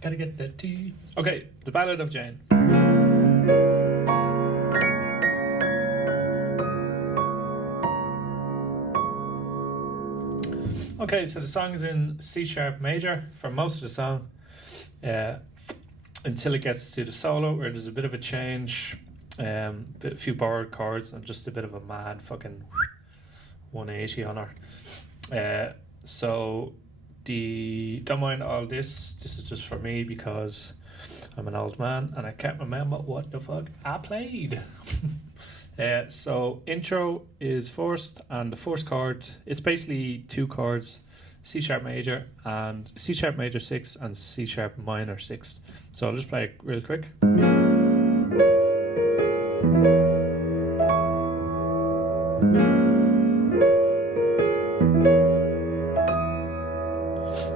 Gotta get that tea. Okay, the Ballad of Jane. Okay, so the song is in C sharp major for most of the song, until it gets to the solo where there's a bit of a change, a few borrowed chords, and just a bit of a mad fucking 180 on her. So don't mind all this. This is just for me because I'm an old man and I can't remember what the fuck I played. So intro is first, and the first chord, it's basically two chords, C sharp major and C sharp major 6 and C sharp minor 6. So I'll just play it real quick.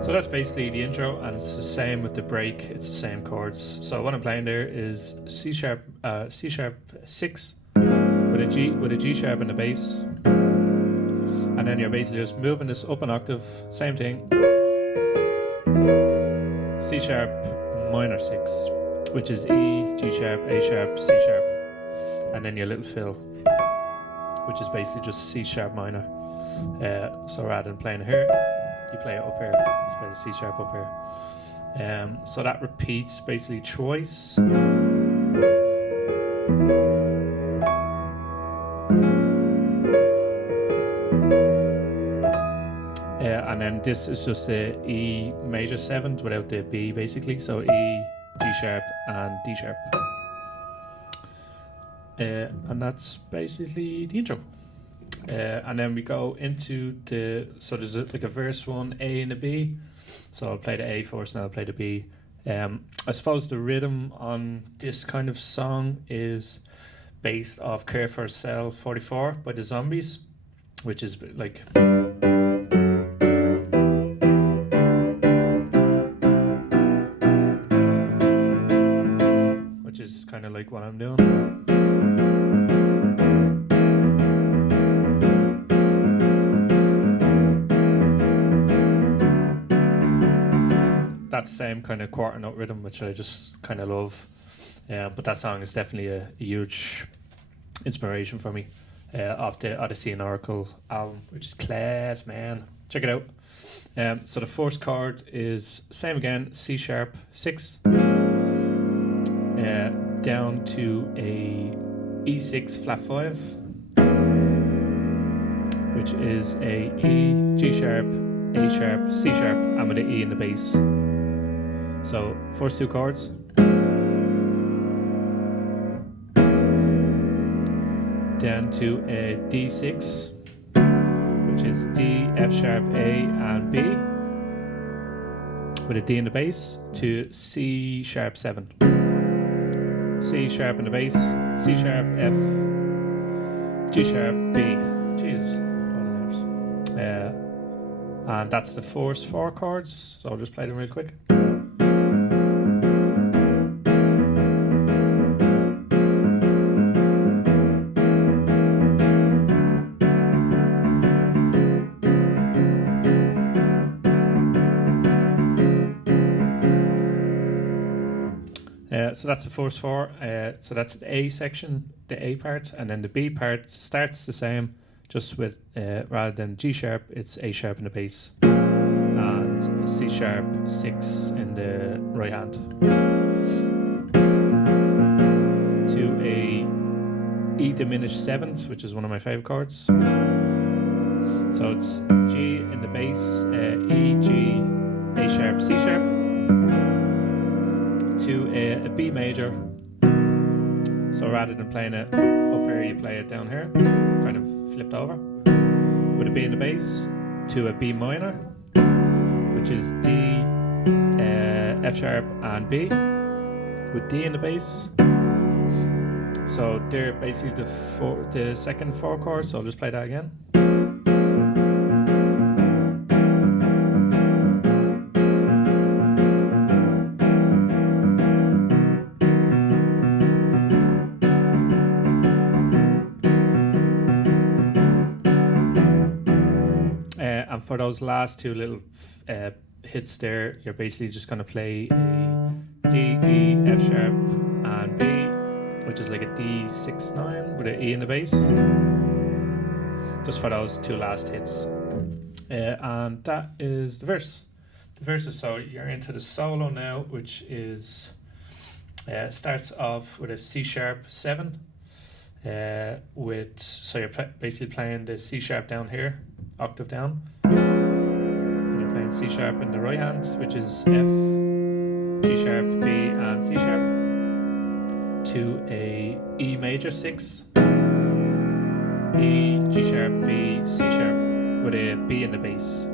So that's basically the intro, and it's the same with the break. It's the same chords. So what I'm playing there is C sharp 6 with a G sharp in the bass, and then you're basically just moving this up an octave. Same thing. C sharp minor 6, which is E, G sharp, A sharp, C sharp, and then your little fill, which is basically just C sharp minor. So rather than playing here, you play it up here. Let's play the C sharp up here. So that repeats basically twice. And then this is just the E major 7th without the B basically. So E, G sharp and D sharp. And that's basically the intro. And then we go into so there's like a verse 1, A and a B. So I'll play the A first and I'll play the B. I suppose the rhythm on this kind of song is based off Care for Cell 44 by the Zombies, which is like... which is kind of like what I'm doing. That same kind of quarter note rhythm, which I just kind of love. But that song is definitely a huge inspiration for me, of the Odyssey and Oracle album, which is class, man. Check it out. So the first chord is same again, C sharp 6, down to a E6 flat 5, which is a E, G sharp, A sharp, C sharp, and with an E in the bass. So first two chords. Down to a D6, which is D, F sharp, A and B, with a D in the bass, to C sharp 7. C sharp in the bass, C sharp, F, G sharp, B. Jesus. And that's the first four chords, so I'll just play them real quick. So that's the first four. So that's the A section, the A part, and then the B part starts the same, just with rather than G sharp, it's A sharp in the bass and C sharp 6 in the right hand, to a E diminished 7th, which is one of my favorite chords. So it's G in the bass, E, G, A sharp, C sharp, to a B major. So rather than playing it up here, you play it down here, kind of flipped over, with a B in the bass, to a B minor, which is D, F sharp and B, with D in the bass. So they're basically the second four chords, so I'll just play that again. And for those last two little hits there, you're basically just going to play a D, E, F sharp, and B, which is like a D6/9 with an E in the bass, just for those two last hits. And that is the verse. The verse is, so you're into the solo now, which is starts off with a C sharp 7. So you're basically playing the C sharp down here, octave down, and you're playing C sharp in the right hand, which is F, G sharp, B, and C sharp, to a E major 6, E, G sharp, B, C sharp, with a B in the bass.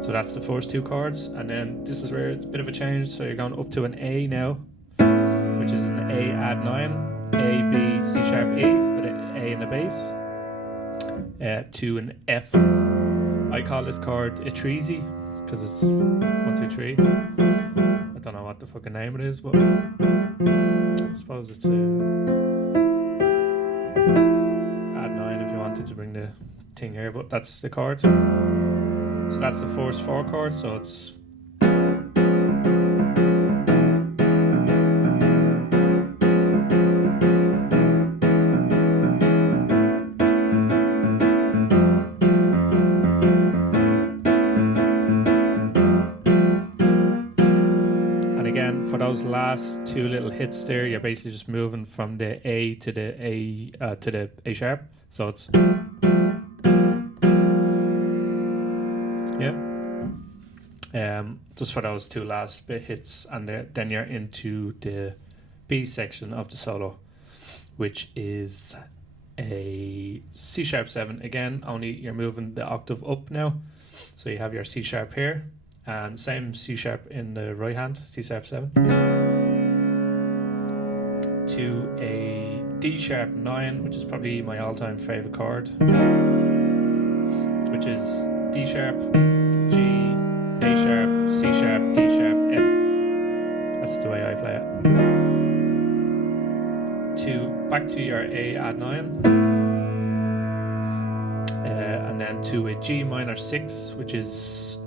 So that's the first two chords, and then this is where it's a bit of a change. So you're going up to an A now, which is an A add 9, A, B, C sharp, E, with an A in the bass, to an F. I call this chord a treasy because it's 1, 2, 3. I don't know what the fucking name it is, but I suppose it's a add 9 if you wanted to bring the thing here, but that's the chord. So that's the first 4 chords, so it's for those last two little hits there, you're basically just moving from the A to the A sharp. So it's just for those two last bit hits, and then you're into the B section of the solo, which is a C sharp 7 again, only you're moving the octave up now. So you have your C sharp here, and same C sharp in the right hand, C sharp 7, to a D sharp 9, which is probably my all-time favorite chord, which is D sharp, G, A sharp, C sharp, D sharp, F. That's the way I play it. Back to your A add 9, and then to a G minor 6, which is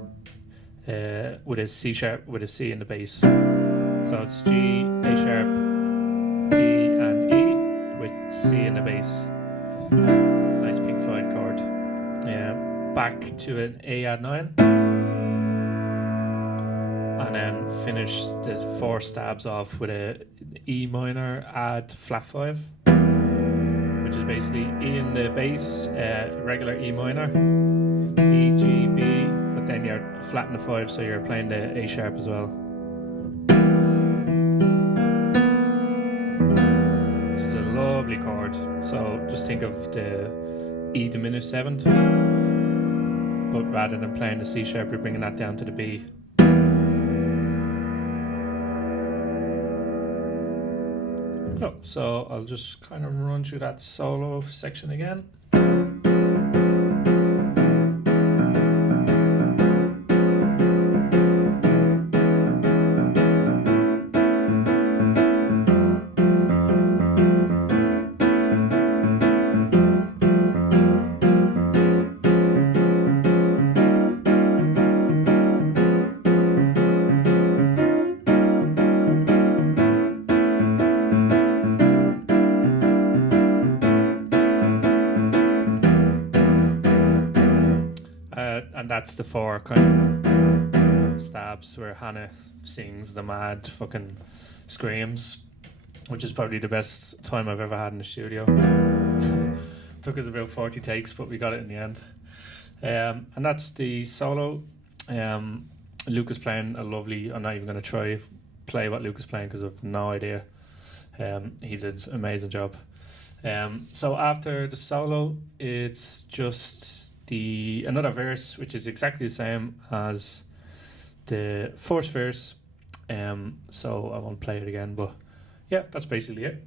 with a C sharp with a C in the bass. So it's G, A sharp, D, and E with C in the bass. Nice Pink Floyd chord. Back to an A add 9, and then finish the 4 stabs off with a E minor add flat 5, which is basically E in the bass, regular E minor, E, G, B, but then you're flatting the 5, so you're playing the A sharp as well. Which is a lovely chord. So just think of the E diminished 7th, but rather than playing the C sharp, you're bringing that down to the B. So I'll just kind of run through that solo section again. And that's the 4 kind of stabs where Hannah sings the mad fucking screams, which is probably the best time I've ever had in the studio. Took us about 40 takes, but we got it in the end. And that's the solo. Luke is playing a lovely, I'm not even going to play what Luke is playing because I've no idea. He did an amazing job. So after the solo, it's just another verse, which is exactly the same as the first verse. So I won't play it again, but yeah, that's basically it.